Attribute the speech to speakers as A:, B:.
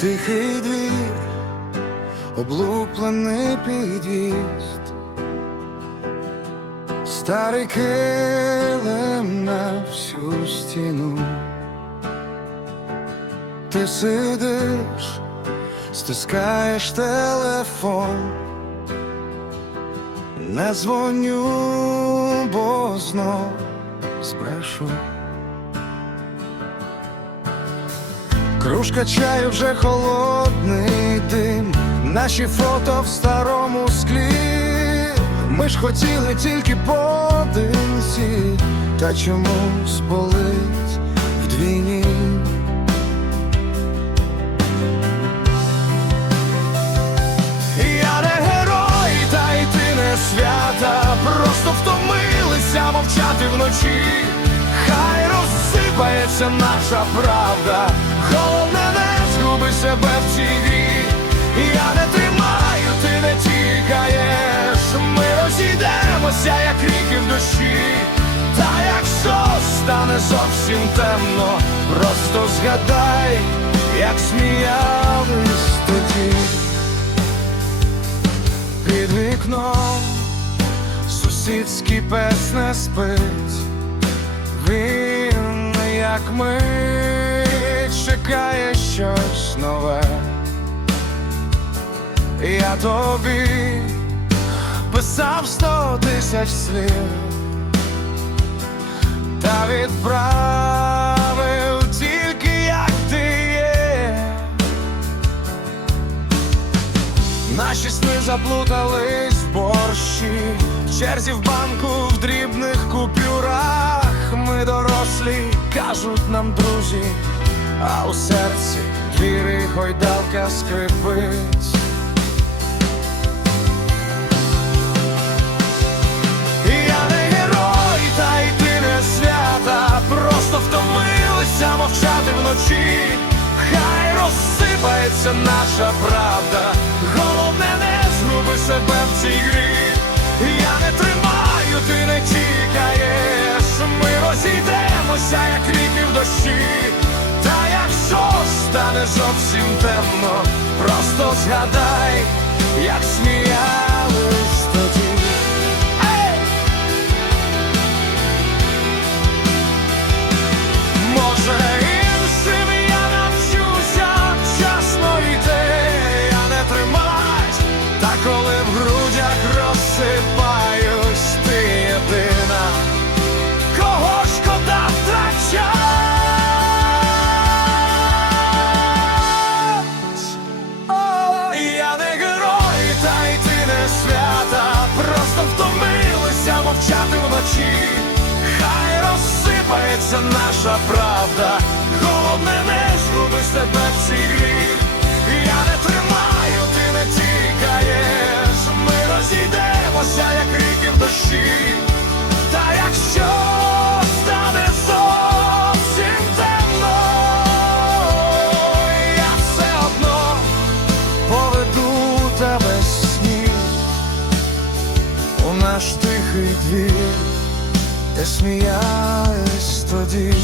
A: Тихий двір, облуплений під'їзд, старий килим на всю стіну. Ти сидиш, стискаєш телефон, не дзвоню, бо знов збрешу. Кружка чаю вже холодний дим, наші фото в старому склі. Ми ж хотіли тільки поодинці, та чомусь болить вдвійні. Я не герой, та й ти не свята, просто втомилися мовчати вночі. Хай наша правда, головне не згуби себе в цій грі. Я не тримаю, ти не тікаєш. Ми розійдемося, як ріки в душі. Та якщо стане зовсім темно, просто згадай, як сміялись тоді під вікном сусідський пес не спить, як ми, чекає щось нове. Я тобі писав сто тисяч слів та відправив Сни заплутались в борщі, в черзі в банку в дрібних купюрах. Ми дорослі, кажуть нам друзі, а у серці віри гойдалка скрипить. Втомилися мовчати вночі. Хай розсипається наша правда, головне не цій. Я не тримаю, ти не тікаєш. Ми розійдемося, як ріки в дощі. Та якщо стане зовсім темно, просто згадай, як сміялись тоді. Ей! Може мовчати вночі. Хай розсипається наша правда, головне не згуби себе в цій грі. Я не тримаю, наш тихий двір, де сміялись тоді.